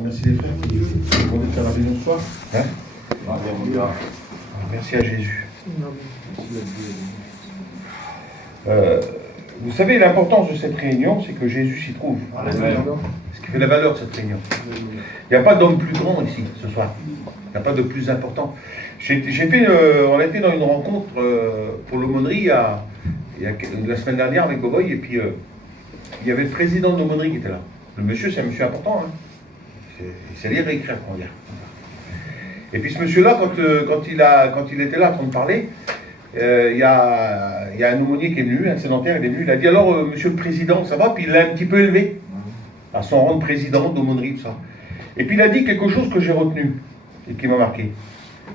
Merci les frères qui vont faire la réunion ce soir. Merci à Jésus. Vous savez, l'importance de cette réunion, c'est que Jésus s'y trouve. Ce qui fait la valeur de cette réunion. Il n'y a pas d'homme plus grand ici, ce soir. Il n'y a pas de plus important. On a été dans une rencontre pour l'aumônerie la semaine dernière avec Boboy, et puis il y avait le président de l'aumônerie qui était là. Le monsieur, c'est un monsieur important. Hein. Il sait lire et écrire, comment dire. Et puis ce monsieur-là, quand il était là en train de parler, il y a un aumônier qui est venu, un sédentaire, il est venu, il a dit alors, monsieur le président, ça va? Puis il l'a un petit peu élevé, à son rang de président d'aumônerie, tout ça. Et puis il a dit quelque chose que j'ai retenu, et qui m'a marqué.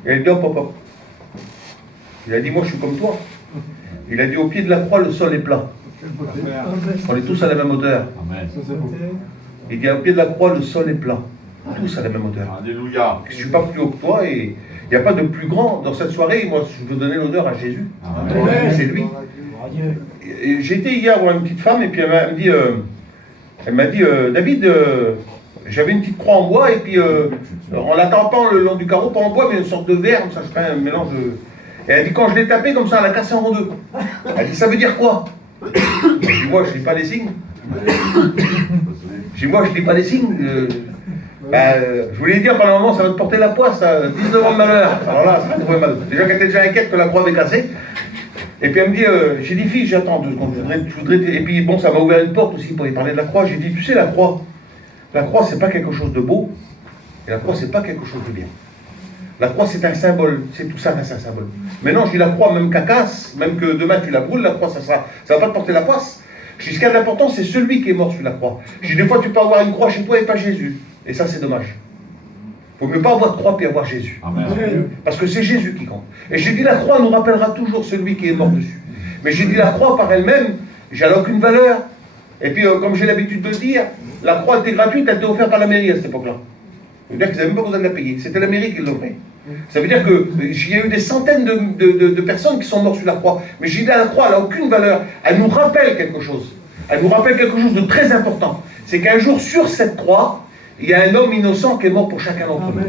Il a dit hop, hop, hop. Il a dit, moi je suis comme toi. Il a dit, au pied de la croix, le sol est plat. On est tous à la même hauteur. Il dit, au pied de la croix, le sol est plat. Tous à la même hauteur. Alléluia. Je ne suis pas plus haut que toi et il n'y a pas de plus grand. Dans cette soirée, moi, je veux donner l'honneur à Jésus. C'est lui. J'étais hier voir une petite femme et puis elle m'a dit, David, j'avais une petite croix en bois et puis en la tapant le long du carreau, pas en bois, mais une sorte de verre, ça serait un mélange de... Et elle dit, quand je l'ai tapé comme ça, elle a cassé en deux. Elle dit, ça veut dire quoi? Je dis, moi, je ne lis pas les signes. Je dis, moi, je ne lis pas les signes. Je voulais dire pendant un moment, ça va te porter la poisse, 19 ans de malheur. Alors là, ça va te mal. Déjà qu'elle était déjà inquiète que la croix avait cassé. Et puis elle me dit, j'ai dit, fille, j'attends 2 secondes, je voudrais et puis bon, ça m'a ouvert une porte aussi pour y parler de la croix. J'ai dit, tu sais, la croix, c'est pas quelque chose de beau, et la croix, c'est pas quelque chose de bien. La croix, c'est un symbole, c'est tout ça, c'est un symbole. Mais non, je dis la croix, même qu'elle casse, même que demain tu la brûles, la croix, ça va pas te porter la poisse. Je dis, ce qui est important, c'est celui qui est mort sur la croix. Je dis, des fois, tu peux avoir une croix chez toi et pas Jésus. Et ça, c'est dommage. Il ne faut mieux pas avoir de croix puis avoir Jésus. Amen. Parce que c'est Jésus qui compte. Et j'ai dit, la croix nous rappellera toujours celui qui est mort dessus. Mais j'ai dit, la croix par elle-même, elle n'a aucune valeur. Et puis, comme j'ai l'habitude de le dire, la croix était gratuite, elle était offerte par la mairie à cette époque-là. Ça veut dire qu'ils n'avaient même pas besoin de la payer. C'était la mairie qui l'offrait. Ça veut dire qu'il y a eu des centaines de personnes qui sont mortes sur la croix. Mais j'ai dit, la croix, elle n'a aucune valeur. Elle nous rappelle quelque chose. Elle nous rappelle quelque chose de très important. C'est qu'un jour, sur cette croix, il y a un homme innocent qui est mort pour chacun d'entre nous.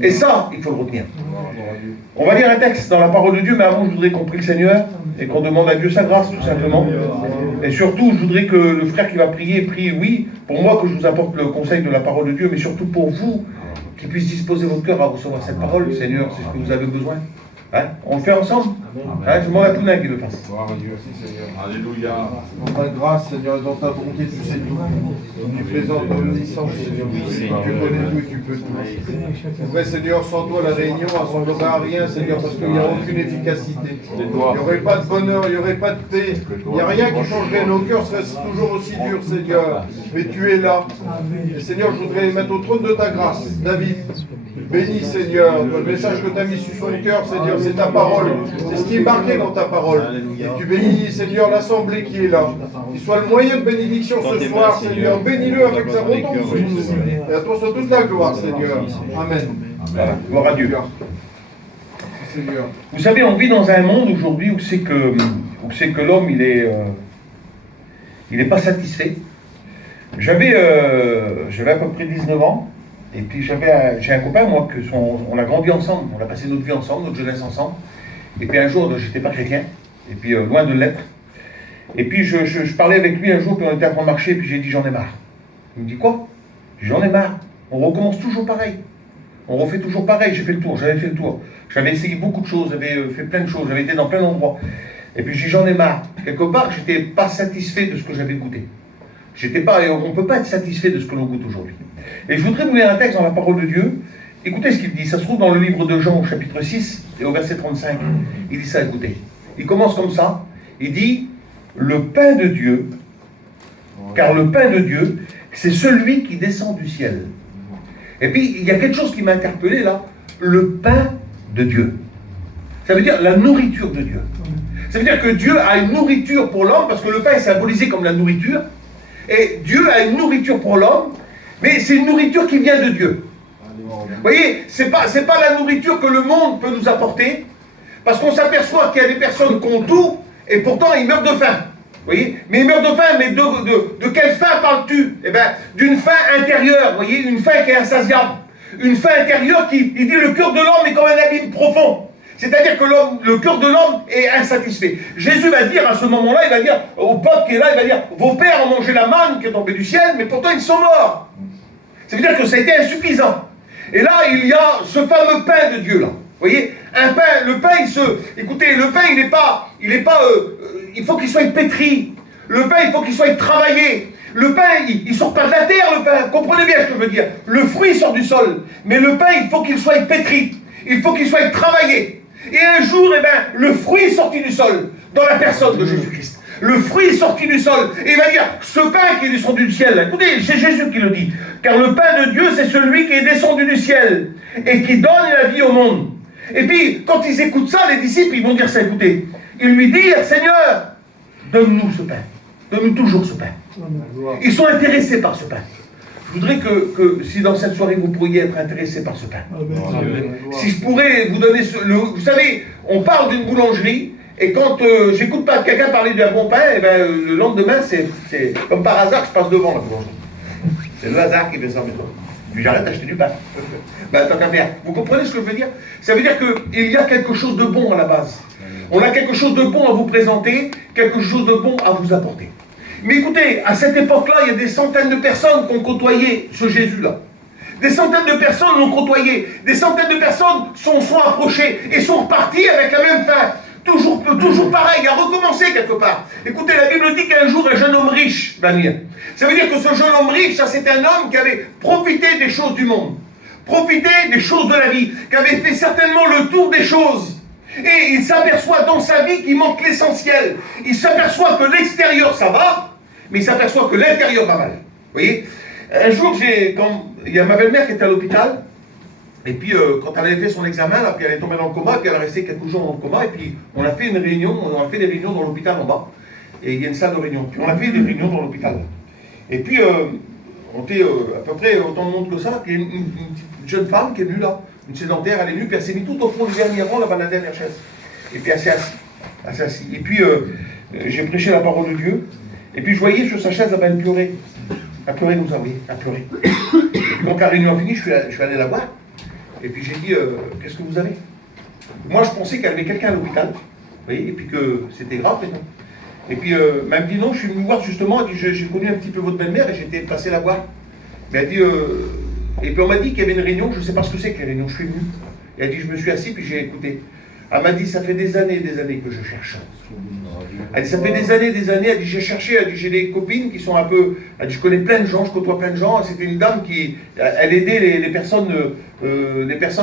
Et ça, il faut le retenir. On va lire un texte dans la parole de Dieu, mais avant, je voudrais qu'on prie le Seigneur et qu'on demande à Dieu sa grâce, tout simplement. Et surtout, je voudrais que le frère qui va prier, prie, oui, pour moi, que je vous apporte le conseil de la parole de Dieu, mais surtout pour vous, qui puisse disposer votre cœur à recevoir cette parole. Seigneur, c'est ce que vous avez besoin. Hein? On le fait ensemble, hein? Je m'en vais à Poulain qui le fasse. Gloire à Dieu, Seigneur. Alléluia. Dans ta grâce, Seigneur, dans ta bonté, tu sais tout. Tu présentes omniscience, Seigneur. Tu connais tout, tu peux tout. Ouais, Seigneur, sans toi, la réunion n'assemblerait à rien, Seigneur, parce qu'il n'y a aucune efficacité. Il n'y aurait pas de bonheur, il n'y aurait pas de paix. Il n'y a rien qui changerait. Nos cœurs seraient toujours aussi durs, Seigneur. Mais tu es là. Et Seigneur, je voudrais mettre au trône de ta grâce, David. Bénis, Seigneur, le message que tu as mis sur son cœur, Seigneur, c'est ta parole. C'est ce qui est marqué dans ta parole. Et tu bénis, Seigneur, l'assemblée qui est là. Qu'il soit le moyen de bénédiction ce soir, Seigneur. Bénis-le avec sa retombe. Et à toi soit toute la gloire, Seigneur. Amen. Voilà. Gloire à Dieu. Seigneur. Vous savez, on vit dans un monde aujourd'hui où c'est que l'homme, il est pas satisfait. J'avais à peu près 19 ans. Et puis j'ai un copain, moi, on a grandi ensemble, on a passé notre vie ensemble, notre jeunesse ensemble. Et puis un jour, j'étais pas chrétien, et puis loin de l'être. Et puis je parlais avec lui un jour, puis on était en train de marcher, et puis j'ai dit, j'en ai marre. Il me dit, quoi? J'en ai marre. On recommence toujours pareil. On refait toujours pareil. J'ai fait le tour, j'avais fait le tour. J'avais essayé beaucoup de choses, j'avais fait plein de choses, j'avais été dans plein d'endroits. Et puis j'ai dit, j'en ai marre. Quelque part, j'étais pas satisfait de ce que j'avais goûté. On ne peut pas être satisfait de ce que l'on goûte aujourd'hui. Et je voudrais vous lire un texte dans la parole de Dieu. Écoutez ce qu'il dit. Ça se trouve dans le livre de Jean, au chapitre 6, et au verset 35. Il dit ça, écoutez. Il commence comme ça. Il dit, le pain de Dieu, car le pain de Dieu, c'est celui qui descend du ciel. Et puis, il y a quelque chose qui m'a interpellé là. Le pain de Dieu. Ça veut dire la nourriture de Dieu. Ça veut dire que Dieu a une nourriture pour l'homme, parce que le pain est symbolisé comme la nourriture. Et Dieu a une nourriture pour l'homme, mais c'est une nourriture qui vient de Dieu. Vous voyez, c'est pas la nourriture que le monde peut nous apporter, parce qu'on s'aperçoit qu'il y a des personnes qui ont tout, et pourtant ils meurent de faim. voyez. Mais il meurt de faim, mais de quelle faim parles-tu? Eh bien, d'une faim intérieure, vous voyez, une faim qui est insatiable. Une faim intérieure il dit le cœur de l'homme est comme un abîme profond. C'est-à-dire que le cœur de l'homme est insatisfait. Jésus va dire à ce moment-là, il va dire au peuple qui est là, il va dire, vos pères ont mangé la manne qui est tombée du ciel, mais pourtant ils sont morts. Ça veut dire que ça a été insuffisant. Et là, il y a ce fameux pain de Dieu là. Vous voyez, un pain, le pain, écoutez, le pain, il faut qu'il soit pétri. Le pain, il faut qu'il soit travaillé. Le pain, il sort pas de la terre, le pain. Comprenez bien ce que je veux dire. Le fruit sort du sol. Mais le pain, il faut qu'il soit pétri. Il faut qu'il soit travaillé. Et un jour, eh ben, le fruit est sorti du sol, dans la personne de Jésus-Christ. Le fruit est sorti du sol. Et il va dire, ce pain qui est descendu du ciel, écoutez, c'est Jésus qui le dit. Car le pain de Dieu, c'est celui qui est descendu du ciel et qui donne la vie au monde. Et puis, quand ils écoutent ça, les disciples, ils vont dire ça, écoutez. Ils lui disent, Seigneur, donne-nous ce pain. Donne-nous toujours ce pain. Ils sont intéressés par ce pain. Je voudrais que si dans cette soirée vous pourriez être intéressé par ce pain. Si je pourrais vous donner vous savez, on parle d'une boulangerie, et quand j'écoute pas quelqu'un parler d'un bon pain, et ben, le lendemain, c'est comme par hasard que je passe devant la boulangerie. C'est le hasard qui fait ça maintenant. Puis j'arrête d'acheter du pain. Ben, tant qu'à faire. Vous comprenez ce que je veux dire? Ça veut dire qu'il y a quelque chose de bon à la base. On a quelque chose de bon à vous présenter, quelque chose de bon à vous apporter. Mais écoutez, à cette époque-là, il y a des centaines de personnes qui ont côtoyé ce Jésus-là. Des centaines de personnes l'ont côtoyé. Des centaines de personnes sont approchées et sont reparties avec la même fin. Toujours pareil, à recommencer quelque part. Écoutez, la Bible dit qu'un jour, un jeune homme riche va venir. Ça veut dire que ce jeune homme riche, ça c'est un homme qui avait profité des choses du monde. Profité des choses de la vie. Qui avait fait certainement le tour des choses. Et il s'aperçoit dans sa vie qu'il manque l'essentiel. Il s'aperçoit que l'extérieur ça va, mais il s'aperçoit que l'intérieur va mal. Vous voyez? Un jour, il y a ma belle-mère qui était à l'hôpital, et puis quand elle avait fait son examen, là, puis elle est tombée dans le coma, puis elle a resté quelques jours dans le coma, et puis on a fait une réunion, on a fait des réunions dans l'hôpital en bas, et il y a une salle de réunion. Puis on a fait des réunions dans l'hôpital. Et puis on était à peu près autant de monde que ça, puis il y a une petite jeune femme qui est venue là. Une sédentaire, elle est venue, puis elle s'est mise tout au fond du dernier rang, là-bas, la dernière chaise. Et puis elle s'est assise. Et puis j'ai prêché la parole de Dieu. Et puis je voyais sur sa chaise, elle pleurait. Elle pleurait comme ça, oui, elle pleurait. Et puis quand la réunion a fini, je suis allé la voir. Et puis j'ai dit, qu'est-ce que vous avez? Moi, je pensais qu'elle avait quelqu'un à l'hôpital. Vous voyez, et puis que c'était grave, maintenant. Et puis elle m'a dit non, je suis venu voir justement, elle dit, j'ai connu un petit peu votre belle-mère et j'étais passé la voir. Mais elle dit, et puis on m'a dit qu'il y avait une réunion, je ne sais pas ce que c'est que les réunions, je suis venu. Et elle dit, je me suis assis, puis j'ai écouté. Elle m'a dit, ça fait des années que je cherche. Elle dit, ça fait des années, elle dit, j'ai cherché, elle dit, j'ai des copines qui sont un peu, elle dit, je connais plein de gens, je côtoie plein de gens. C'était une dame qui, elle aidait les personnes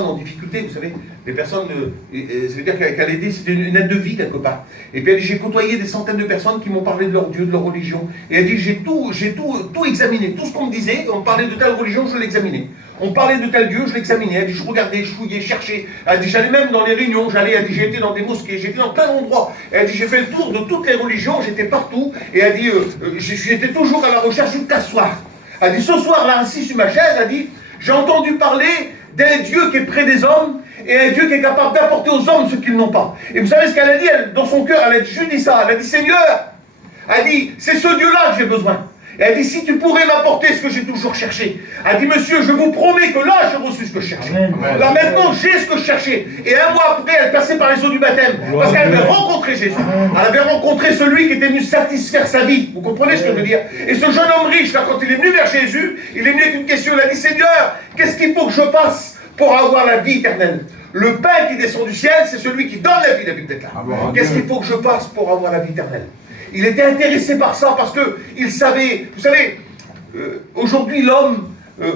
en difficulté, vous savez, les personnes, ça veut dire qu'elle aidait, c'était une aide de vie quelque part. Et puis elle dit, j'ai côtoyé des centaines de personnes qui m'ont parlé de leur Dieu, de leur religion. Et elle dit, j'ai tout examiné, tout ce qu'on me disait, on me parlait de telle religion, je l'examinais. On parlait de tel Dieu, je l'examinais. Elle dit, je regardais, je fouillais, je cherchais. Elle dit, j'allais même dans les réunions, elle dit, j'étais dans des mosquées, j'étais dans plein d'endroits. Elle dit, j'ai fait le tour de toutes les religions, j'étais partout. Et elle dit, j'étais toujours à la recherche jusqu'à ce soir. Elle dit, ce soir-là, assis sur ma chaise, elle dit, j'ai entendu parler d'un Dieu qui est près des hommes et un Dieu qui est capable d'apporter aux hommes ce qu'ils n'ont pas. Et vous savez ce qu'elle a dit, dans son cœur, elle a dit, je dis ça, elle a dit, Seigneur, elle dit, c'est ce Dieu-là que j'ai besoin. Et elle dit, si tu pourrais m'apporter ce que j'ai toujours cherché. Elle dit, monsieur, je vous promets que là, j'ai reçu ce que je cherchais. Là, maintenant, j'ai ce que je cherchais. Et un mois après, elle passait par les eaux du baptême. Parce qu'elle avait rencontré Jésus. Elle avait rencontré celui qui était venu satisfaire sa vie. Vous comprenez ce que je veux dire? Et ce jeune homme riche, là, quand il est venu vers Jésus, il est venu avec une question. Il a dit, Seigneur, qu'est-ce qu'il faut que je fasse pour avoir la vie éternelle? Le pain qui descend du ciel, c'est celui qui donne la vie, la Bible déclare. Qu'est-ce qu'il faut que je fasse pour avoir la vie éternelle? Il était intéressé par ça parce qu'il savait, vous savez, aujourd'hui l'homme,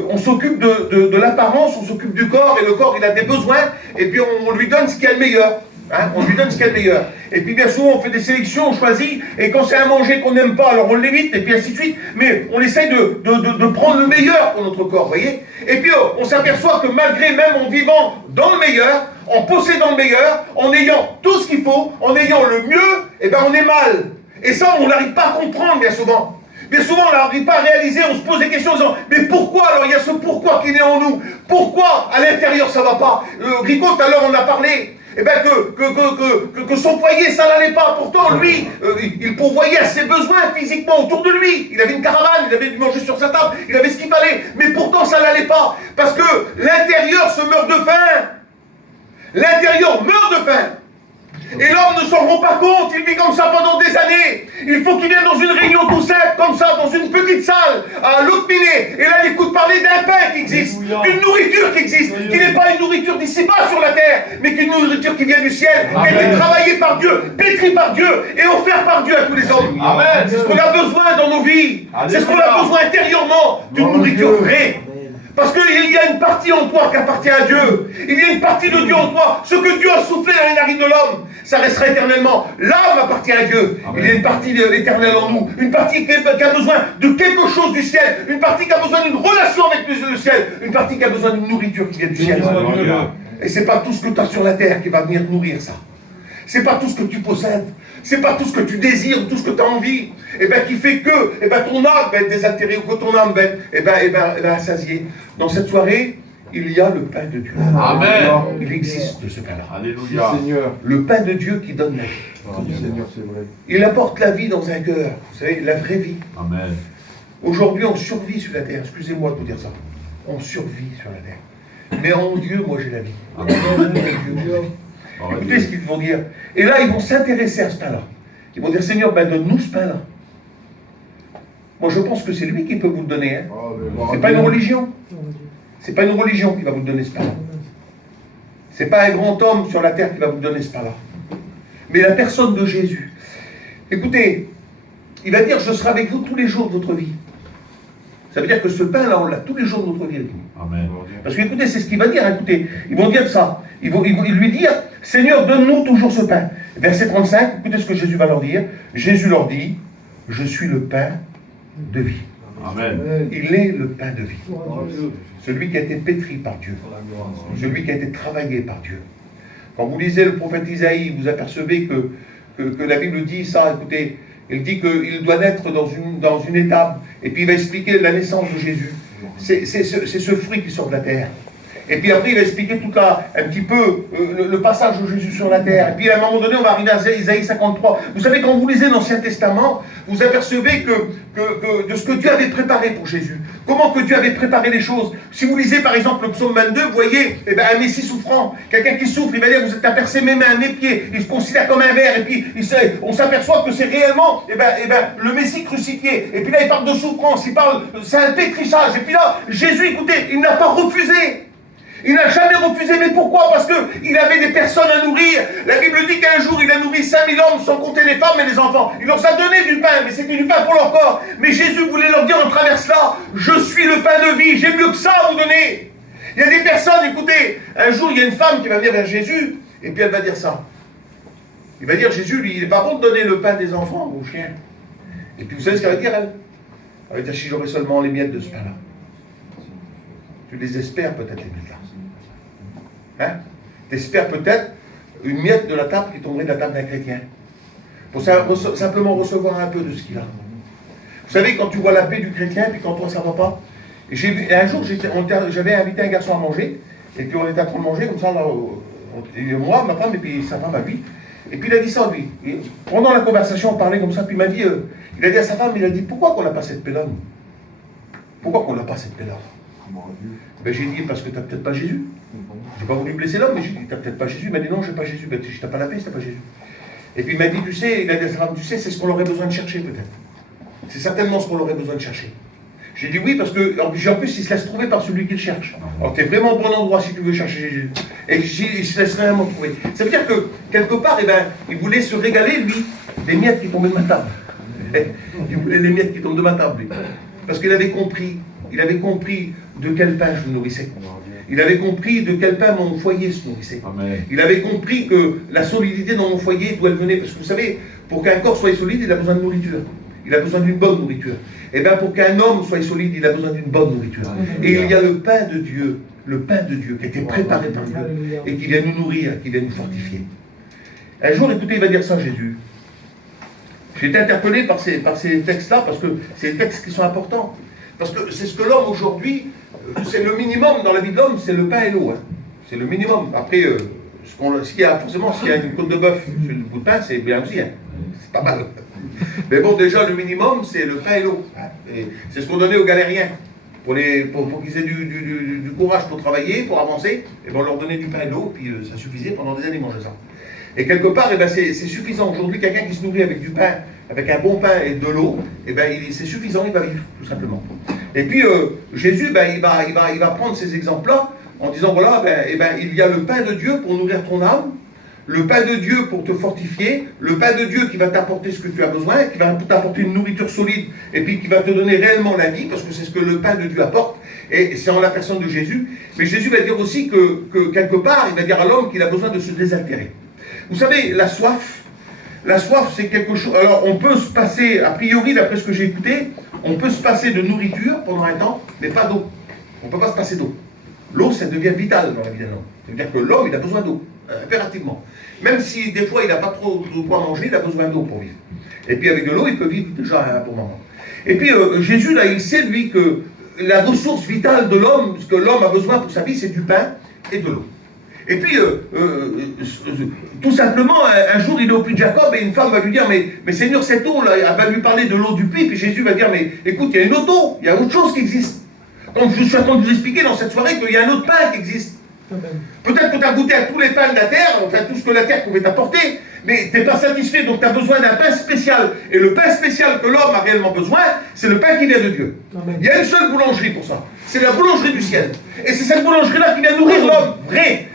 on s'occupe de l'apparence, on s'occupe du corps, et le corps il a des besoins, et puis on lui donne ce qu'il y a de meilleur. Hein, on lui donne ce qu'il y a de meilleur. Et puis bien souvent on fait des sélections, on choisit, et quand c'est un manger qu'on n'aime pas, alors on l'évite, et puis ainsi de suite. Mais on essaye de prendre le meilleur pour notre corps, vous voyez. Et puis on s'aperçoit que malgré même en vivant dans le meilleur, en possédant le meilleur, en ayant tout ce qu'il faut, en ayant le mieux, eh ben on est mal. Et ça, on n'arrive pas à comprendre bien souvent. Bien souvent, on n'arrive pas à réaliser, on se pose des questions en disant, mais pourquoi alors il y a ce pourquoi qui est né en nous? Pourquoi à l'intérieur ça ne va pas? Rico, tout à l'heure on a parlé eh ben, que son foyer, ça n'allait pas. Pourtant, lui, il pourvoyait à ses besoins physiquement autour de lui. Il avait une caravane, il avait du manger sur sa table, il avait ce qu'il fallait. Mais pourtant, ça n'allait pas. Parce que l'intérieur se meurt de faim. L'intérieur meurt de faim. Et l'homme ne s'en rend pas compte, il vit comme ça pendant des années. Il faut qu'il vienne dans une réunion tout simple, comme ça, dans une petite salle, à l'Autre-Miné. Et là, il écoute parler d'un pain qui existe, d'une nourriture qui existe, qui n'est pas une nourriture d'ici-bas sur la terre, mais qu'une nourriture qui vient du ciel, qui a été travaillée par Dieu, pétrie par Dieu et offerte par Dieu à tous les hommes. Amen. C'est ce qu'on a besoin dans nos vies. C'est ce qu'on a besoin intérieurement, d'une nourriture vraie. Parce qu'il y a une partie en toi qui appartient à Dieu. Il y a une partie de Dieu en toi. Ce que Dieu a soufflé dans les narines de l'homme, ça restera éternellement. L'âme appartient à Dieu. Amen. Il y a une partie éternelle en nous. Une partie qui a besoin de quelque chose du ciel. Une partie qui a besoin d'une relation avec le ciel. Une partie qui a besoin d'une nourriture qui vient du ciel. Et c'est pas tout ce que tu as sur la terre qui va venir nourrir ça. C'est pas tout ce que tu possèdes. C'est pas tout ce que tu désires, tout ce que tu as envie, qui fait que ton âme va être désaltérée ou que ton âme va être assasiée. Dans cette soirée, il y a le pain de Dieu. Amen. Il existe ce pain-là. Alléluia. Seigneur. Le pain de Dieu qui donne la vie. Seigneur, c'est vrai. Il apporte la vie dans un cœur. Vous savez, la vraie vie. Amen. Aujourd'hui, on survit sur la terre. Excusez-moi de vous dire ça. On survit sur la terre. Mais en Dieu, moi, j'ai la vie. Amen. Écoutez ce qu'ils vont dire. Et là, ils vont s'intéresser à ce pain-là. Ils vont dire, Seigneur, donne-nous ce pain-là. Moi, je pense que c'est lui qui peut vous le donner. Hein. C'est pas une religion. C'est pas une religion qui va vous donner ce pain-là. C'est pas un grand homme sur la terre qui va vous donner ce pain-là. Mais la personne de Jésus. Écoutez, il va dire, je serai avec vous tous les jours de votre vie. Ça veut dire que ce pain-là, on l'a tous les jours de notre vie avec nous. Amen. Parce que, écoutez, c'est ce qu'il va dire. Écoutez, ils vont dire ça. Ils vont lui dire, Seigneur, donne-nous toujours ce pain. Verset 35, écoutez ce que Jésus va leur dire. Jésus leur dit, je suis le pain de vie. Amen. Il est le pain de vie. Celui qui a été pétri par Dieu. Celui qui a été travaillé par Dieu. Quand vous lisez le prophète Isaïe, vous apercevez que la Bible dit ça, écoutez, il dit qu'il doit naître dans une étape, et puis il va expliquer la naissance de Jésus. C'est ce fruit qui sort de la terre. Et puis après, il va expliquer tout un petit peu le passage de Jésus sur la terre. Et puis à un moment donné, on va arriver à Isaïe 53. Vous savez, quand vous lisez l'Ancien Testament, vous apercevez que de ce que Dieu avait préparé pour Jésus. Comment que Dieu avait préparé les choses. Si vous lisez par exemple le psaume 22, vous voyez un Messie souffrant. Quelqu'un qui souffre, il va dire, vous êtes apercé mes mains, mes pieds. Il se considère comme un ver. Et puis on s'aperçoit que c'est réellement le Messie crucifié. Et puis là, il parle de souffrance. C'est un pétrichage. Et puis là, Jésus, écoutez, il n'a pas refusé. Il n'a jamais refusé, mais pourquoi? Parce qu'il avait des personnes à nourrir. La Bible dit qu'un jour, il a nourri 5000 hommes, sans compter les femmes et les enfants. Il leur a donné du pain, mais c'était du pain pour leur corps. Mais Jésus voulait leur dire en travers cela, je suis le pain de vie, j'ai mieux que ça à vous donner. Il y a des personnes, écoutez, un jour, il y a une femme qui va venir vers Jésus, et puis elle va dire ça. Il va dire, Jésus, lui, il n'est pas bon de donner le pain des enfants aux chiens. Et puis vous savez ce qu'elle va dire, elle? Elle va dire, si j'aurais seulement les miettes de ce pain-là. Tu les espères peut-être, les miettes là. Hein? Tu espères peut-être une miette de la table qui tomberait de la table d'un chrétien. Pour simplement recevoir un peu de ce qu'il a. Vous savez, quand tu vois la paix du chrétien, puis quand toi ça ne va pas. Un jour, j'avais invité un garçon à manger, et puis on était en train de manger, comme ça, là, moi, ma femme, et puis sa femme à lui. Et puis il a dit ça, lui. Et pendant la conversation, on parlait comme ça, puis il m'a dit, il a dit à sa femme, il a dit, pourquoi qu'on n'a pas cette paix-là, nous? Pourquoi qu'on n'a pas cette paix-là? Ben, j'ai dit, parce que tu n'as peut-être pas Jésus. J'ai pas voulu blesser l'homme, mais j'ai dit, tu n'as peut-être pas Jésus. Il m'a dit, non, je n'ai pas Jésus. Ben, tu n'as pas la paix si tu n'as pas Jésus. Et puis il m'a dit, tu sais, il a dit à sa femme, tu sais, c'est ce qu'on aurait besoin de chercher peut-être. C'est certainement ce qu'on aurait besoin de chercher. J'ai dit oui, parce que, en plus, il se laisse trouver par celui qui le cherche. Alors, tu es vraiment au bon endroit si tu veux chercher Jésus. Et il se laisse vraiment trouver. Ça veut dire que, quelque part, il voulait se régaler, lui, des miettes qui tombaient de ma table. Il voulait les miettes qui tombent de ma table, lui. Parce qu'il avait compris de quel pain je me nourrissais. Il avait compris de quel pain mon foyer se nourrissait. Amen. Il avait compris que la solidité dans mon foyer, d'où elle venait. Parce que vous savez, pour qu'un corps soit solide, il a besoin de nourriture. Il a besoin d'une bonne nourriture. Et bien pour qu'un homme soit solide, il a besoin d'une bonne nourriture. Et il y a le pain de Dieu qui a été préparé par Dieu et qui vient nous nourrir, qui vient nous fortifier. Un jour, écoutez, il va dire ça, Jésus. J'ai été interpellé par ces textes-là, parce que c'est des textes qui sont importants. Parce que c'est ce que l'homme aujourd'hui, c'est le minimum dans la vie de l'homme, c'est le pain et l'eau. Hein. C'est le minimum. Après, s'il y a une côte de bœuf sur une bout de pain, c'est bien aussi, hein. C'est pas mal. Mais bon, déjà, le minimum, c'est le pain et l'eau. Et c'est ce qu'on donnait aux galériens. Pour qu'ils aient du courage pour travailler, pour avancer, et ben on leur donnait du pain et de l'eau, puis ça suffisait, pendant des années, ils mangeaient ça. Et quelque part, eh ben c'est suffisant. Aujourd'hui, quelqu'un qui se nourrit avec du pain, avec un bon pain et de l'eau, eh ben c'est suffisant, il va vivre, tout simplement. Et puis, Jésus, ben, il va prendre ces exemples-là, en disant, voilà, il y a le pain de Dieu pour nourrir ton âme, le pain de Dieu pour te fortifier, le pain de Dieu qui va t'apporter ce que tu as besoin, qui va t'apporter une nourriture solide, et puis qui va te donner réellement la vie, parce que c'est ce que le pain de Dieu apporte, et c'est en la personne de Jésus. Mais Jésus va dire aussi que quelque part, il va dire à l'homme qu'il a besoin de se désaltérer. Vous savez, la soif, c'est quelque chose... Alors, on peut se passer, a priori, d'après ce que j'ai écouté, on peut se passer de nourriture pendant un temps, mais pas d'eau. On ne peut pas se passer d'eau. L'eau, ça devient vital dans la vie d'un homme. Ça veut dire que l'homme, il a besoin d'eau, impérativement. Même si des fois il n'a pas trop de quoi manger, il a besoin d'eau pour vivre. Et puis avec de l'eau, il peut vivre déjà un bon moment. Et puis Jésus, là, il sait, lui, que la ressource vitale de l'homme, ce que l'homme a besoin pour sa vie, c'est du pain et de l'eau. Et puis, tout simplement, un jour, il est au puits de Jacob et une femme va lui dire, mais Seigneur, cette eau-là, elle va lui parler de l'eau du puits, puis Jésus va dire, mais écoute, il y a une autre eau, il y a autre chose qui existe. Comme je suis en train de vous expliquer dans cette soirée qu'il y a un autre pain qui existe. Peut-être que tu as goûté à tous les pains de la terre, enfin tout ce que la terre pouvait t'apporter, mais tu n'es pas satisfait, donc tu as besoin d'un pain spécial. Et le pain spécial que l'homme a réellement besoin, c'est le pain qui vient de Dieu. Amen. Il y a une seule boulangerie pour ça. C'est la boulangerie du ciel. Et c'est cette boulangerie-là qui vient nourrir l'homme,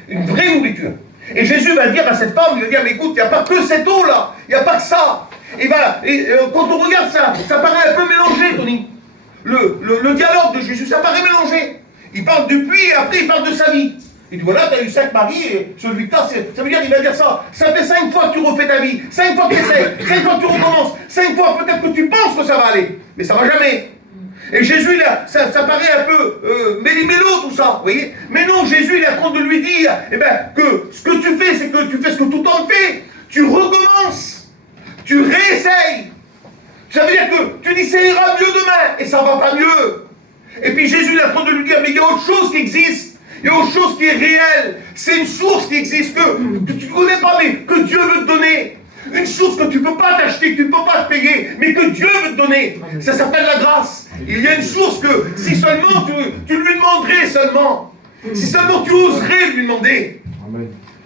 une vraie nourriture. Et Jésus va dire à cette femme, il va dire, mais écoute, il n'y a pas que cette eau-là, il n'y a pas que ça. Et voilà, quand on regarde ça, ça paraît un peu mélangé, Tony. Le dialogue de Jésus, ça paraît mélangé. Il parle du puits et après il parle de sa vie. Il dit voilà, tu as eu 5 maris et celui que tu as, ça veut dire, il va dire ça. Ça fait 5 fois que tu refais ta vie, 5 fois que tu essaies, 5 fois que tu recommences, 5 fois peut-être que tu penses que ça va aller, mais ça va jamais. Et Jésus, là, ça paraît un peu méli-mélo tout ça, vous voyez. Mais non, Jésus, il est en train de lui dire que ce que tu fais, c'est que tu fais ce que tout le monde fait. Tu recommences, tu réessayes. Ça veut dire que tu dis ça ira mieux demain, et ça va pas mieux. Et puis Jésus, il est en train de lui dire, mais il y a autre chose qui existe. Il y a autre chose qui est réelle. C'est une source qui existe que tu ne connais pas, mais que Dieu veut te donner. Une source que tu ne peux pas t'acheter, que tu ne peux pas te payer, mais que Dieu veut te donner. Ça s'appelle la grâce. Il y a une source que si seulement tu lui demanderais seulement, si seulement tu oserais lui demander,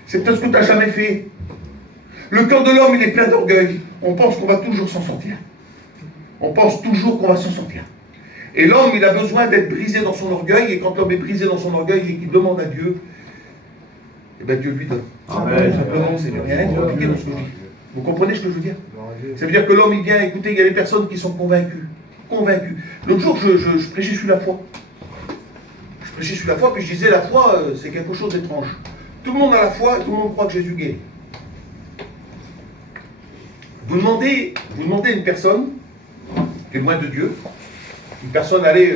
c'est peut-être ce que tu n'as jamais fait. Le cœur de l'homme, il est plein d'orgueil. On pense qu'on va toujours s'en sortir. On pense toujours qu'on va s'en sortir. Et l'homme, il a besoin d'être brisé dans son orgueil, et quand l'homme est brisé dans son orgueil et qu'il demande à Dieu, eh bien Dieu lui donne. Amen. Simplement, c'est rien de compliqué dans ce que je dis. Vous comprenez ce que je veux dire? Ça veut dire que l'homme, il vient, écoutez, il y a des personnes qui sont convaincues. L'autre jour, je prêchais sur la foi. Je prêchais sur la foi, puis je disais, la foi, c'est quelque chose d'étrange. Tout le monde a la foi, et tout le monde croit que Jésus guérit. Vous demandez à une personne qui est loin de Dieu, une personne allée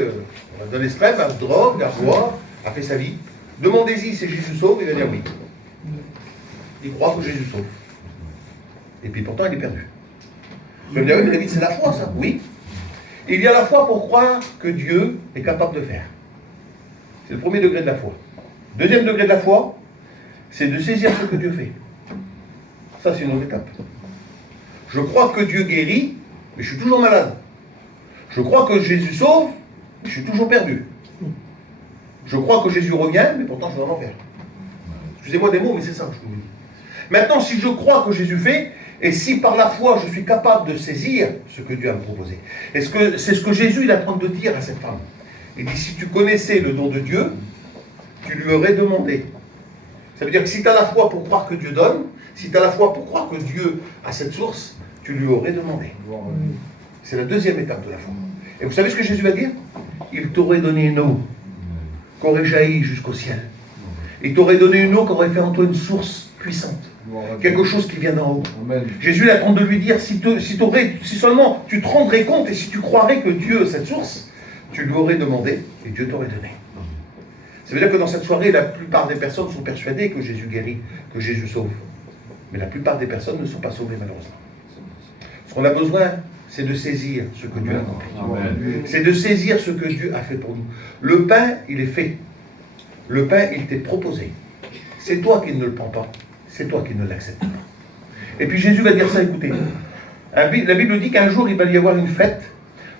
dans l'extrême, à se drogue, à boire, a fait sa vie. Demandez-y si Jésus sauve, il va dire oui. Il croit que Jésus sauve. Et puis pourtant, il est perdu. Vous allez me dire, oui, mais David, c'est la foi, ça. Oui. Il y a la foi pour croire que Dieu est capable de faire. C'est le premier degré de la foi. Deuxième degré de la foi, c'est de saisir ce que Dieu fait. Ça, c'est une autre étape. Je crois que Dieu guérit, mais je suis toujours malade. Je crois que Jésus sauve, mais je suis toujours perdu. Je crois que Jésus revient, mais pourtant je suis dans l'enfer. Excusez-moi des mots, mais c'est ça que je vous dis. Maintenant, si je crois que Jésus fait, et si par la foi je suis capable de saisir ce que Dieu a me proposé, c'est ce que Jésus il est en train de dire à cette femme. Il dit, si tu connaissais le don de Dieu, tu lui aurais demandé. Ça veut dire que si tu as la foi pour croire que Dieu donne, si tu as la foi pour croire que Dieu a cette source, tu lui aurais demandé. C'est la deuxième étape de la foi. Et vous savez ce que Jésus va dire? Il t'aurait donné une eau qui aurait jailli jusqu'au ciel. Il t'aurait donné une eau qui aurait fait en toi une source puissante. Quelque chose qui vient d'en haut. Amen. Jésus est en train de lui dire, si seulement tu te rendrais compte et si tu croirais que Dieu est cette source, tu lui aurais demandé et Dieu t'aurait donné. Ça veut dire que dans cette soirée, la plupart des personnes sont persuadées que Jésus guérit, que Jésus sauve. Mais la plupart des personnes ne sont pas sauvées malheureusement. Ce qu'on a besoin, c'est de saisir ce que Dieu a accompli. C'est de saisir ce que Dieu a fait pour nous. Le pain, il est fait. Le pain, il t'est proposé. c'est toi qui ne le prends pas, c'est toi qui ne l'acceptes pas. Et puis Jésus va dire ça, écoutez, la Bible dit qu'un jour il va y avoir une fête,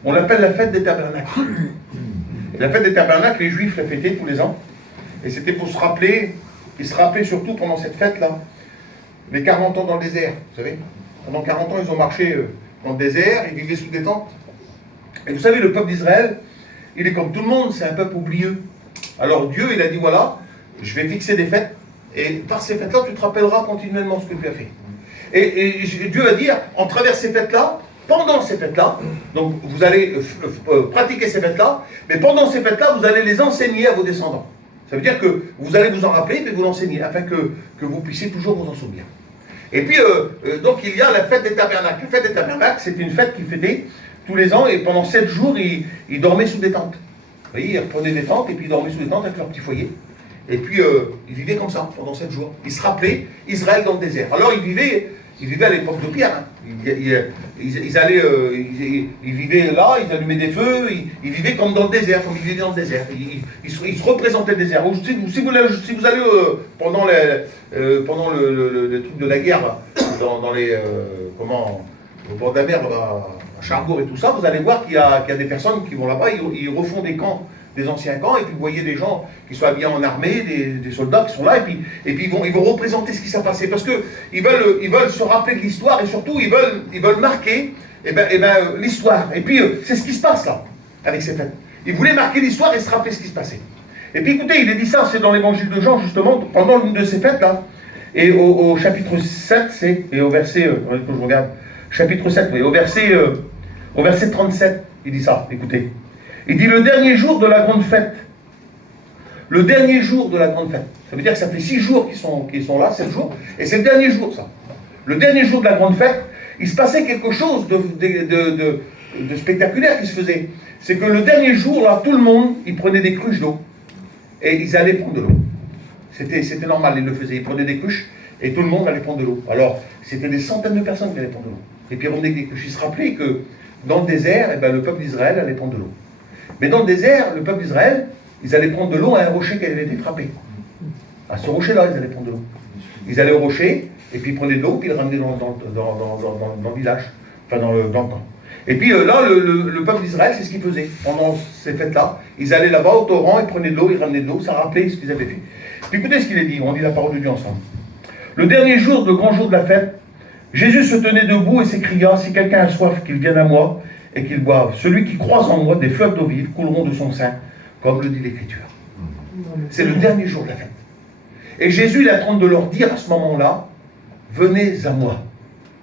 on l'appelle la fête des tabernacles. Et la fête des tabernacles, les Juifs la fêtaient tous les ans, et c'était pour se rappeler, ils se rappelaient surtout pendant cette fête-là, les 40 ans dans le désert, vous savez. Pendant 40 ans, ils ont marché dans le désert, ils vivaient sous des tentes. Et vous savez, le peuple d'Israël, il est comme tout le monde, c'est un peuple oublieux. Alors Dieu, il a dit, voilà, je vais fixer des fêtes, et par ces fêtes-là, tu te rappelleras continuellement ce que tu as fait. Et Dieu va dire, en travers ces fêtes-là, pendant ces fêtes-là, donc vous allez pratiquer ces fêtes-là, mais pendant ces fêtes-là, vous allez les enseigner à vos descendants. Ça veut dire que vous allez vous en rappeler, et vous l'enseigner, afin que vous puissiez toujours vous en souvenir. Et puis, donc il y a la fête des tabernacles. La fête des tabernacles, c'est une fête qu'ils fêtaient tous les ans, et pendant 7 jours, ils dormaient sous des tentes. Vous voyez, ils reprenaient des tentes, et puis ils dormaient sous des tentes avec leur petit foyer. Et puis, ils vivaient comme ça, pendant 7 jours. Ils se rappelaient Israël dans le désert. Alors, ils vivaient à l'époque de Pierre. Hein. Ils vivaient là, ils allumaient des feux, ils vivaient comme dans le désert, comme ils vivaient dans le désert. Ils se représentaient le désert. Si vous allez pendant le truc de la guerre, dans les au bord de la mer, là, à Charbourg et tout ça, vous allez voir qu'il y a des personnes qui vont là-bas, ils refont des camps, des anciens camps, et puis vous voyez des gens qui sont habillés en armée, des soldats qui sont là, et puis ils vont représenter ce qui s'est passé, parce qu'ils veulent se rappeler de l'histoire, et surtout ils veulent marquer l'histoire. Et puis c'est ce qui se passe là, avec ces fêtes. Ils voulaient marquer l'histoire et se rappeler ce qui se passait. Et puis écoutez, il est dit ça, c'est dans l'évangile de Jean, justement, pendant l'une de ces fêtes là, et au chapitre 7, et au verset, que je regarde, chapitre 7, oui, au verset 37, il dit ça, écoutez. Il dit le dernier jour de la grande fête. Le dernier jour de la grande fête. Ça veut dire que ça fait 6 jours qu'ils sont là, 7 jours, et c'est le dernier jour, ça. Le dernier jour de la grande fête, il se passait quelque chose de spectaculaire qui se faisait. C'est que le dernier jour, là, tout le monde, il prenait des cruches d'eau, et ils allaient prendre de l'eau. C'était normal, ils le faisaient, ils prenaient des cruches, et tout le monde allait prendre de l'eau. Alors, c'était des centaines de personnes qui allaient prendre de l'eau. Et puis, on des cruches. Ils se rappelaient que dans le désert, le peuple d'Israël allait prendre de l'eau. Mais dans le désert, le peuple d'Israël, ils allaient prendre de l'eau à un rocher qui avait été frappé. À ce rocher-là, ils allaient prendre de l'eau. Ils allaient au rocher, et puis ils prenaient de l'eau, puis ils le ramenaient dans le village, enfin dans le camp. Et puis là, le peuple d'Israël, c'est ce qu'ils faisaient pendant ces fêtes-là. Ils allaient là-bas au torrent, ils prenaient de l'eau, ils ramenaient de l'eau, ça rappelait ce qu'ils avaient fait. Puis écoutez ce qu'il est dit, on lit la parole de Dieu ensemble. Le dernier jour, le grand jour de la fête, Jésus se tenait debout et s'écria, si quelqu'un a soif, qu'il vienne à moi et qu'il boive. Celui qui croise en moi, des fleuves d'eau vive couleront de son sein, comme le dit l'Écriture. C'est le dernier jour de la fête. Et Jésus, il est en train de leur dire à ce moment-là, venez à moi.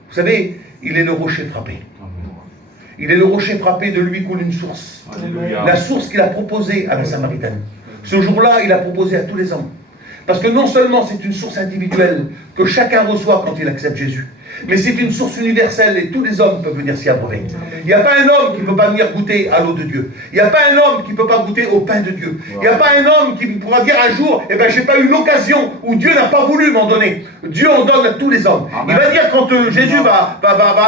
Vous savez, il est le rocher frappé. Il est le rocher frappé, de lui coule une source. Alléluia. La source qu'il a proposée à la Samaritaine. Ce jour-là, il a proposé à tous les hommes. Parce que non seulement c'est une source individuelle que chacun reçoit quand il accepte Jésus, mais c'est une source universelle et tous les hommes peuvent venir s'y abreuver. Il n'y a pas un homme qui ne peut pas venir goûter à l'eau de Dieu. Il n'y a pas un homme qui ne peut pas goûter au pain de Dieu. Il n'y a pas un homme qui pourra dire un jour, eh ben j'ai pas eu l'occasion, ou Dieu n'a pas voulu m'en donner. Dieu en donne à tous les hommes. Amen. Il va dire quand Jésus va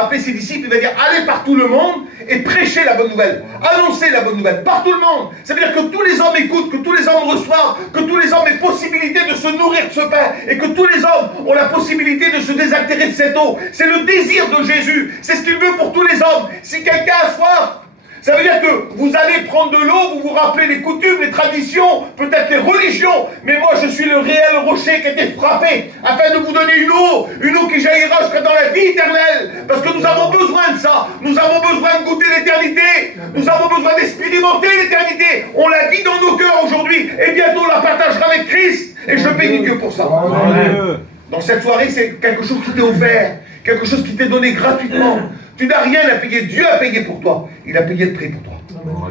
appeler ses disciples, il va dire allez par tout le monde et prêchez la bonne nouvelle. Annoncez la bonne nouvelle par tout le monde. Ça veut dire que tous les hommes écoutent, que tous les hommes reçoivent, que tous les hommes aient possibilité de se nourrir de ce pain et que tous les hommes ont la possibilité de se désaltérer de cette eau. C'est le désir de Jésus. C'est ce qu'il veut pour tous les hommes. Si quelqu'un a soif, ça veut dire que vous allez prendre de l'eau, vous vous rappelez les coutumes, les traditions, peut-être les religions, mais moi je suis le réel rocher qui a été frappé, afin de vous donner une eau qui jaillira jusqu'à dans la vie éternelle, parce que nous avons besoin de ça, nous avons besoin de goûter l'éternité, nous avons besoin d'expérimenter l'éternité, on la vit dans nos cœurs aujourd'hui, et bientôt on la partagera avec Christ, et je bénis Dieu pour ça. Amen. Dans cette soirée, c'est quelque chose qui t'est offert, quelque chose qui t'est donné gratuitement. Tu n'as rien à payer, Dieu a payé pour toi. Il a payé le prix pour toi.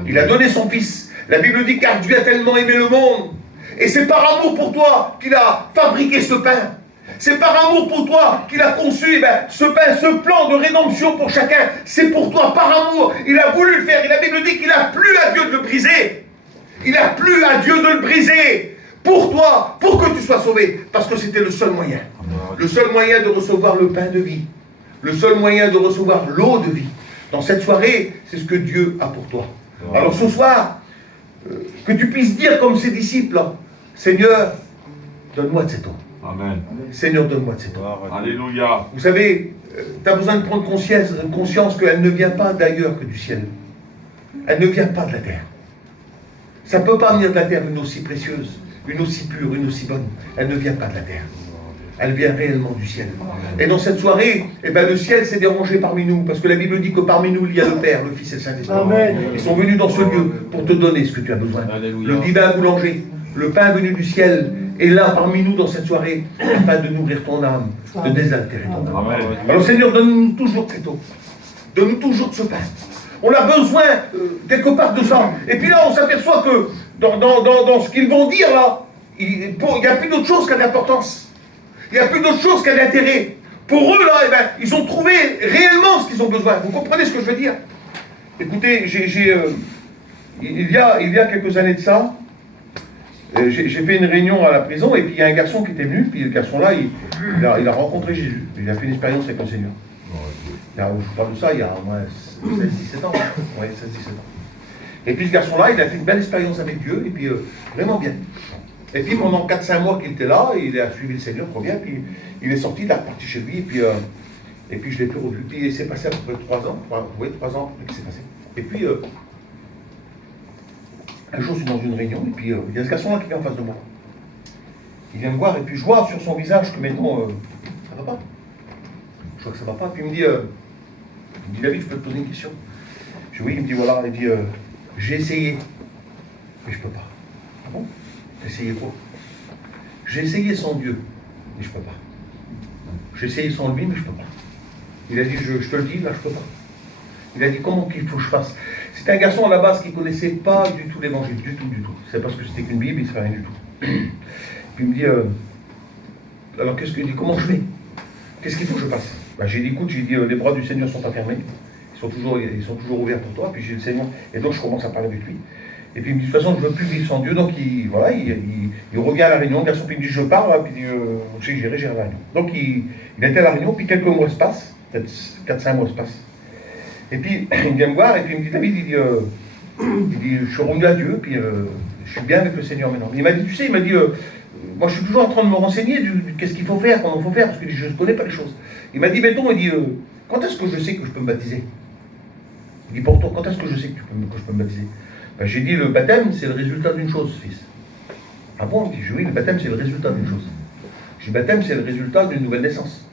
Il a donné son Fils. La Bible dit car Dieu a tellement aimé le monde. Et c'est par amour pour toi qu'il a fabriqué ce pain. C'est par amour pour toi qu'il a conçu ce pain, ce plan de rédemption pour chacun. C'est pour toi, par amour. Il a voulu le faire. Et la Bible dit qu'il a plu à Dieu de le briser. Il a plu à Dieu de le briser. Pour toi, pour que tu sois sauvé. Parce que c'était le seul moyen. Le seul moyen de recevoir le pain de vie. Le seul moyen de recevoir l'eau de vie. Dans cette soirée, c'est ce que Dieu a pour toi. Alors ce soir, que tu puisses dire comme ses disciples, Seigneur, donne-moi de cette eau. Amen. Seigneur, donne-moi de cette eau. Alléluia. Vous savez, tu as besoin de prendre conscience qu'elle ne vient pas d'ailleurs que du ciel. Elle ne vient pas de la terre. Ça ne peut pas venir de la terre, une aussi précieuse, une aussi pure, une aussi bonne. Elle ne vient pas de la terre. Elle vient réellement du ciel. Et dans cette soirée, eh ben, le ciel s'est dérangé parmi nous, parce que la Bible dit que parmi nous, il y a le Père, le Fils et le Saint-Esprit. Ils sont venus dans ce lieu pour te donner ce que tu as besoin. Alléluia. Le divin boulanger, le pain venu du ciel, est là parmi nous dans cette soirée, afin de nourrir ton âme, de désaltérer ton âme. Amen. Alors Seigneur, donne-nous toujours de cette eau. Donne-nous toujours de ce pain. On a besoin quelque part de ça. Et puis là, on s'aperçoit que dans ce qu'ils vont dire là, il n'y a plus d'autre chose qu'à d'importance. Il n'y a plus d'autre chose qu'à d'intérêt. Pour eux, là, eh ben, ils ont trouvé réellement ce qu'ils ont besoin. Vous comprenez ce que je veux dire? Écoutez, il y a quelques années de ça, j'ai fait une réunion à la prison, et puis il y a un garçon qui était venu, puis le garçon-là, il a rencontré Jésus. Il a fait une expérience avec le Seigneur. Je parle de ça il y a au moins 16-17 ans. Ouais, 16-17 ans. Et puis ce garçon-là, il a fait une belle expérience avec Dieu, et puis vraiment bien. Et puis pendant 4-5 mois qu'il était là, il a suivi le Seigneur trop bien, puis il est sorti, il est reparti chez lui, et puis je ne l'ai plus revu. Puis il s'est passé à peu près 3 ans, 3 ans qu'il s'est passé. Et puis un jour je suis dans une réunion, et puis il y a ce garçon-là qui vient en face de moi. Il vient me voir, et puis je vois sur son visage que maintenant, ça va pas. Je vois que ça va pas, puis il me dit David, je peux te poser une question? Je dis oui, il me dit voilà, il dit j'ai essayé, mais je peux pas. Ah bon? J'ai essayé quoi? J'ai essayé sans Dieu, mais je peux pas. J'ai essayé sans lui, mais je peux pas. Il a dit, je te le dis, là, je peux pas. Il a dit, comment qu'il faut que je fasse? C'était un garçon à la base qui ne connaissait pas du tout l'évangile, du tout. C'est parce que c'était qu'une Bible, il ne savait rien du tout. Puis il me dit, alors qu'est-ce que je dis, comment je fais? Qu'est-ce qu'il faut que je fasse? Ben, j'ai dit, écoute, les bras du Seigneur sont pas fermés, ils sont toujours ouverts pour toi, puis j'ai le Seigneur, et donc je commence à parler avec lui. Et puis il me dit, de toute façon, je ne veux plus vivre sans Dieu, donc il revient à la réunion, le garçon, puis il me dit, je pars, là, puis il dit, je sais que j'irai à la réunion. Donc il était à la réunion, puis quelques mois se passent, peut-être 4-5 mois se passent. Et puis il vient me voir, et puis il me dit, David, il dit je suis revenu à Dieu, puis je suis bien avec le Seigneur maintenant. Il m'a dit, tu sais, moi je suis toujours en train de me renseigner, qu'est-ce qu'il faut faire, comment il faut faire, parce que je ne connais pas les choses. Il m'a dit, mettons, quand est-ce que je sais que je peux me baptiser? Il dit, pourtant, quand est-ce que je sais que je peux me baptiser? Ben, j'ai dit, le baptême, c'est le résultat d'une chose, fils. Ah bon? Il dit, oui, le baptême, c'est le résultat d'une chose. J'ai dit, le baptême, c'est le résultat d'une nouvelle naissance.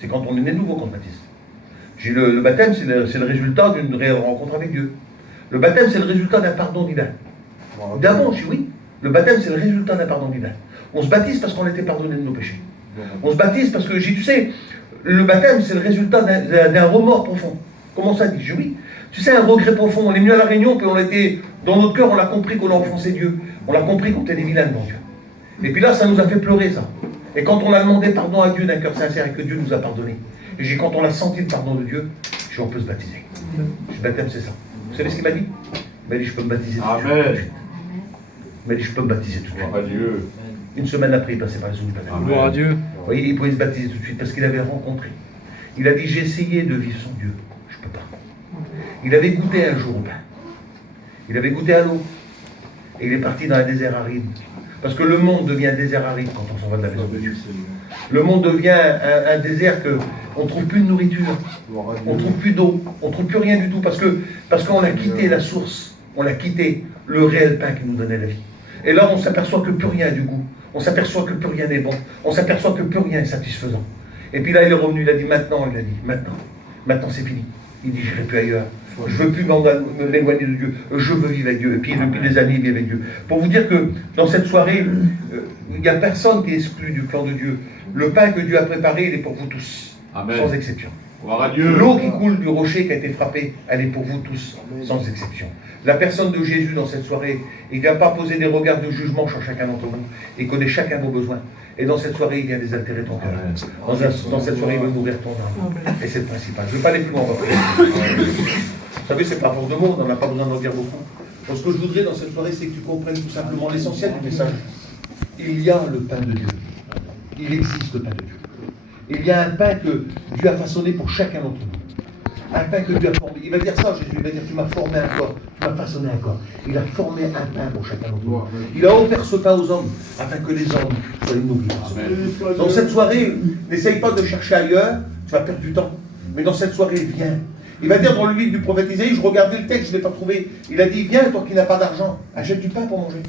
C'est quand on est né de nouveau qu'on baptise. J'ai dit, le baptême, c'est le résultat d'une réelle rencontre avec Dieu. Le baptême, c'est le résultat d'un pardon divin. D'abord, j'ai dit, oui, le baptême, c'est le résultat d'un pardon divin. On se baptise parce qu'on a été pardonné de nos péchés. On se baptise parce que, tu sais, le baptême, c'est le résultat d'un remords profond. Comment ça dit? Je dis, oui. Tu sais, un regret profond. On est venu à la réunion, puis on a été, dans notre cœur, on a compris qu'on a offensé Dieu. On a compris qu'on était des vilains devant Dieu. Et puis là, ça nous a fait pleurer, ça. Et quand on a demandé pardon à Dieu d'un cœur sincère et que Dieu nous a pardonné, et j'ai quand on a senti le pardon de Dieu, j'ai dit, on peut se baptiser. Le baptême, c'est ça. Vous savez ce qu'il m'a dit? Il m'a dit, je peux me baptiser tout de suite. Il m'a dit, je peux me baptiser tout de suite. Dieu. Une semaine après, il passait par les eaux du baptême. Gloire à Dieu. Vous voyez, il pouvait se baptiser tout de suite parce qu'il avait rencontré. Il a dit, j'ai essayé de vivre sans Dieu. Je ne peux pas. Il avait goûté un jour au pain. Il avait goûté à l'eau. Et il est parti dans un désert aride. Parce que le monde devient un désert aride quand on s'en va de la maison de Dieu. Le monde devient un désert qu'on ne trouve plus de nourriture. On ne trouve plus d'eau. On ne trouve plus rien du tout. Parce qu'on a quitté la source. On a quitté le réel pain qui nous donnait la vie. Et là, on s'aperçoit que plus rien a du goût. On s'aperçoit que plus rien n'est bon. On s'aperçoit que plus rien est satisfaisant. Et puis là, il est revenu, il a dit, maintenant c'est fini. Il dit, j'irai plus ailleurs. Je ne veux plus m'éloigner de Dieu. Je veux vivre avec Dieu. Et puis depuis des années, il vit avec Dieu. Pour vous dire que dans cette soirée, il n'y a personne qui est exclu du clan de Dieu. Le pain que Dieu a préparé, il est pour vous tous. Amen. Sans exception. L'eau qui coule du rocher qui a été frappé, elle est pour vous tous, sans exception. La personne de Jésus dans cette soirée, il ne vient pas poser des regards de jugement sur chacun d'entre vous. Il connaît chacun vos besoins. Et dans cette soirée, il vient désaltérer ton cœur. Dans cette soirée, il veut nourrir ton âme. Et c'est le principal. Je ne vais pas aller plus loin, on va prier. Vous savez, c'est pas pour de mots, on n'a pas besoin d'en dire beaucoup. Donc, ce que je voudrais dans cette soirée, c'est que tu comprennes tout simplement l'essentiel du message. Il y a le pain de Dieu. Il existe le pain de Dieu. Il y a un pain que Dieu a façonné pour chacun d'entre nous. Un pain que Dieu a formé. Il va dire ça, Jésus, il va dire, tu m'as formé un corps, tu m'as façonné un corps. Il a formé un pain pour chacun d'entre nous. Il a offert ce pain aux hommes, afin que les hommes soient nourris. Dans cette soirée, n'essaye pas de chercher ailleurs, tu vas perdre du temps. Mais dans cette soirée, viens. Il va dire dans le livre du prophète Isaïe, je regardais le texte, je ne l'ai pas trouvé. Il a dit, viens, toi qui n'as pas d'argent, achète du pain pour manger.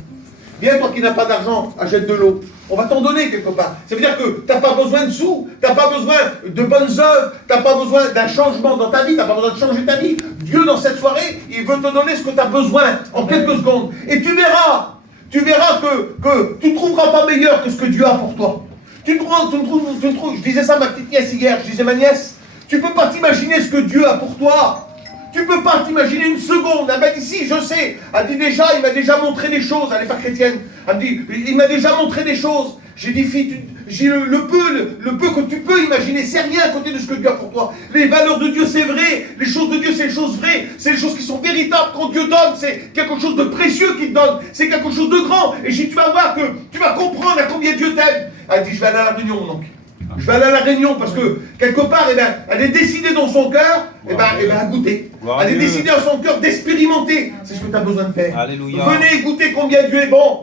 Viens, toi qui n'as pas d'argent, achète de l'eau. On va t'en donner quelque part. Ça veut dire que tu n'as pas besoin de sous, tu n'as pas besoin de bonnes œuvres, tu n'as pas besoin d'un changement dans ta vie, tu n'as pas besoin de changer ta vie. Dieu, dans cette soirée, il veut te donner ce que tu as besoin en quelques secondes. Et tu verras que tu ne trouveras pas meilleur que ce que Dieu a pour toi. Tu trouves, je disais ça à ma petite nièce hier, je disais, ma nièce, tu ne peux pas t'imaginer ce que Dieu a pour toi. Tu ne peux pas t'imaginer une seconde. Elle m'a dit, si, je sais. Elle dit déjà, il m'a déjà montré des choses. Elle n'est pas chrétienne. Elle me dit, il m'a déjà montré des choses. J'ai dit, fille, le peu que tu peux imaginer, c'est rien à côté de ce que Dieu a pour toi. Les valeurs de Dieu, c'est vrai. Les choses de Dieu, c'est les choses vraies. C'est les choses qui sont véritables. Quand Dieu donne, c'est quelque chose de précieux qu'il te donne. C'est quelque chose de grand. Et tu vas voir que tu vas comprendre à combien Dieu t'aime. Elle dit, je vais aller à la réunion, donc. Je vais aller à la réunion parce que quelque part, elle est décidée dans son cœur à goûter. Elle est décidée dans son cœur d'expérimenter. C'est ce que tu as besoin de faire. Alléluia. Venez goûter combien Dieu est bon.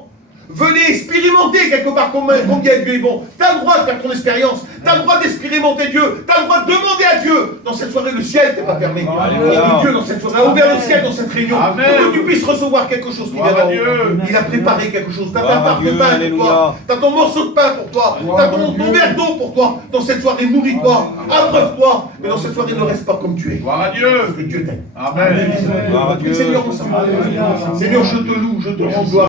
Venez expérimenter quelque part combien Dieu est bon. Tu as le droit de faire ton expérience. Tu as le droit d'expérimenter Dieu. Tu as le droit de demander à Dieu. Dans cette soirée, le ciel t'est pas fermé. Parce que Dieu, dans cette soirée, a ouvert le ciel dans cette réunion. Pour que tu puisses recevoir quelque chose qui vient d'en haut. Il a préparé quelque chose. Tu as ta part de pain pour toi. Tu as ton morceau de pain pour toi. Tu as ton verre d'eau pour toi. Dans cette soirée, nourris-toi. Abreuve-toi. Mais dans cette soirée, ne reste pas comme tu es. Gloire à Dieu. Parce que Dieu t'aime. Amen. Gloire à Dieu. Seigneur, je te loue, je te rends gloire.